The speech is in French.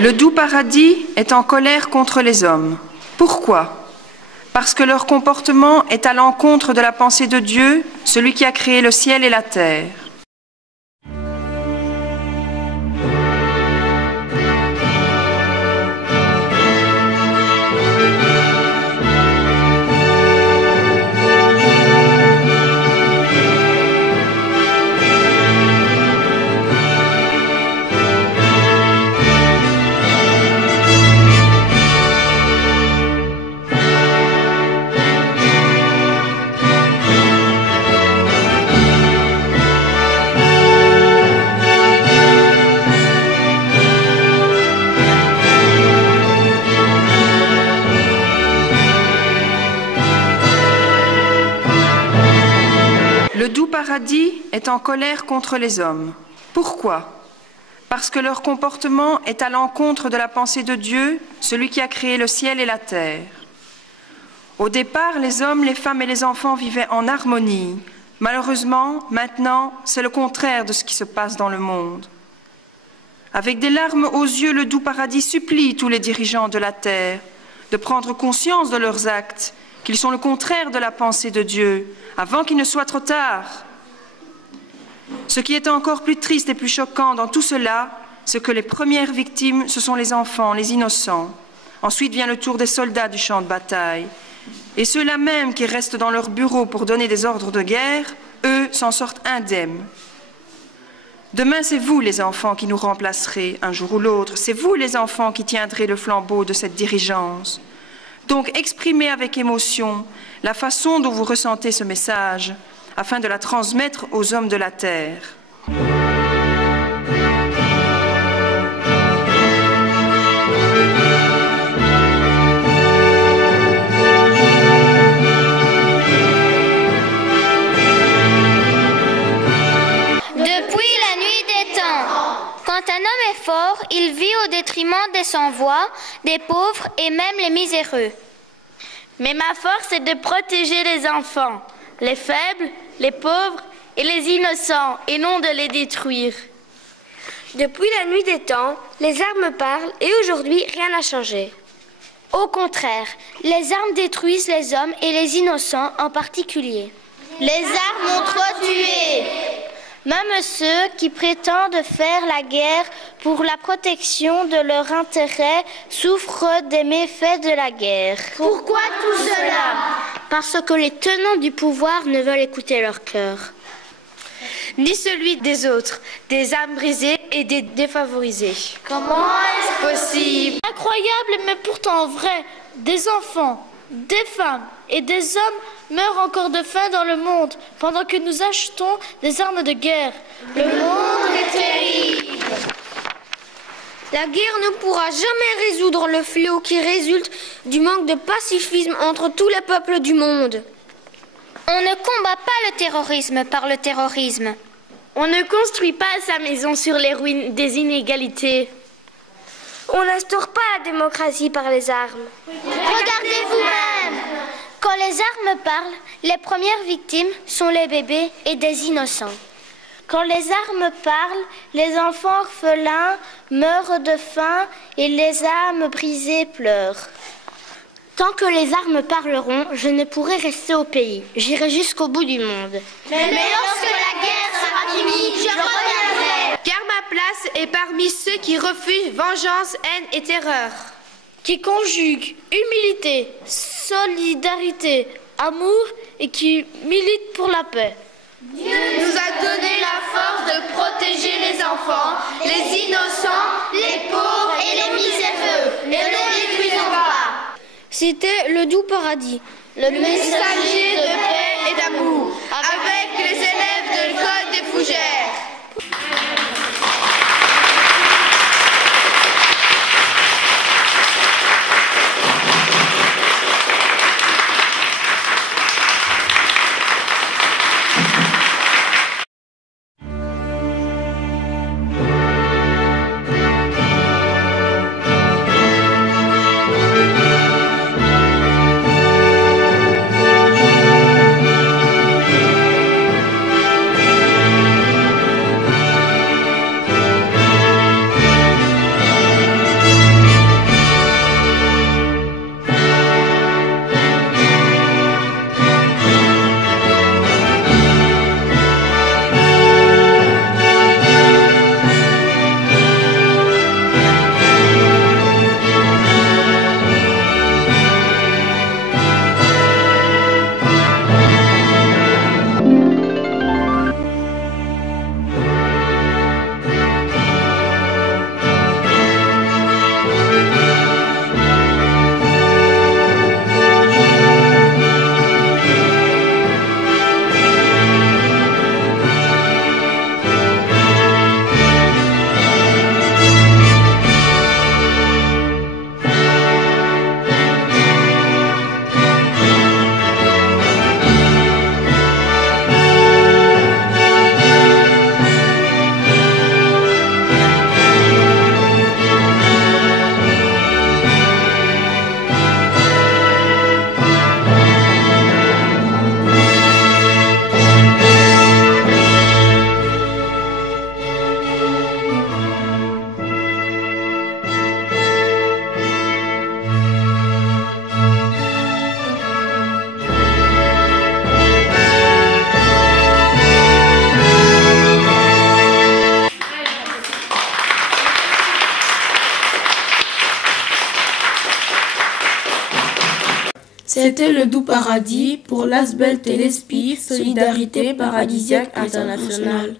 Le doux paradis est en colère contre les hommes. Pourquoi? Parce que leur comportement est à l'encontre de la pensée de Dieu, celui qui a créé le ciel et la terre. Le doux paradis est en colère contre les hommes. Pourquoi? Parce que leur comportement est à l'encontre de la pensée de Dieu, celui qui a créé le ciel et la terre. Au départ, les hommes, les femmes et les enfants vivaient en harmonie. Malheureusement, maintenant, c'est le contraire de ce qui se passe dans le monde. Avec des larmes aux yeux, le doux paradis supplie tous les dirigeants de la terre de prendre conscience de leurs actes, qu'ils sont le contraire de la pensée de Dieu, avant qu'il ne soit trop tard. Ce qui est encore plus triste et plus choquant dans tout cela, c'est que les premières victimes, ce sont les enfants, les innocents. Ensuite vient le tour des soldats du champ de bataille. Et ceux-là même qui restent dans leur bureau pour donner des ordres de guerre, eux s'en sortent indemnes. Demain, c'est vous, les enfants, qui nous remplacerez un jour ou l'autre. C'est vous, les enfants, qui tiendrez le flambeau de cette dirigeance. Donc, exprimez avec émotion la façon dont vous ressentez ce message, afin de la transmettre aux hommes de la terre. Depuis la nuit des temps, quand un homme est fort, il vit au détriment des sans-voix, des pauvres et même les miséreux. Mais ma force est de protéger les enfants, les faibles, les pauvres et les innocents, et non de les détruire. Depuis la nuit des temps, les armes parlent et aujourd'hui, rien n'a changé. Au contraire, les armes détruisent les hommes et les innocents en particulier. Les armes ont trop tué. Même ceux qui prétendent faire la guerre pour la protection de leurs intérêts souffrent des méfaits de la guerre. Pourquoi tout cela? Parce que les tenants du pouvoir ne veulent écouter leur cœur. Ni celui des autres, des âmes brisées et des défavorisés. Comment est-ce possible? Incroyable, mais pourtant vrai. Des enfants, des femmes et des hommes meurent encore de faim dans le monde, pendant que nous achetons des armes de guerre. Le monde est terrible. La guerre ne pourra jamais résoudre le fléau qui résulte du manque de pacifisme entre tous les peuples du monde. On ne combat pas le terrorisme par le terrorisme. On ne construit pas sa maison sur les ruines des inégalités. On n'instaure pas la démocratie par les armes. Regardez vous-même. Quand les armes parlent, les premières victimes sont les bébés et des innocents. Quand les armes parlent, les enfants orphelins meurent de faim et les âmes brisées pleurent. Tant que les armes parleront, je ne pourrai rester au pays. J'irai jusqu'au bout du monde. Mais lorsque la guerre sera finie, je reviendrai. Car ma place est parmi ceux qui refusent vengeance, haine et terreur. Qui conjuguent humilité, solidarité, amour et qui militent pour la paix. Dieu nous a donné la force de protéger les enfants, les innocents, les pauvres et les miséreux. Ne les détruisons pas. C'était le doux paradis, le messager de paix et d'amour, avec les élèves de l'école des Fougères. C'était le doux paradis pour l'Asbel Telespi, Solidarité Paradisiaque Internationale.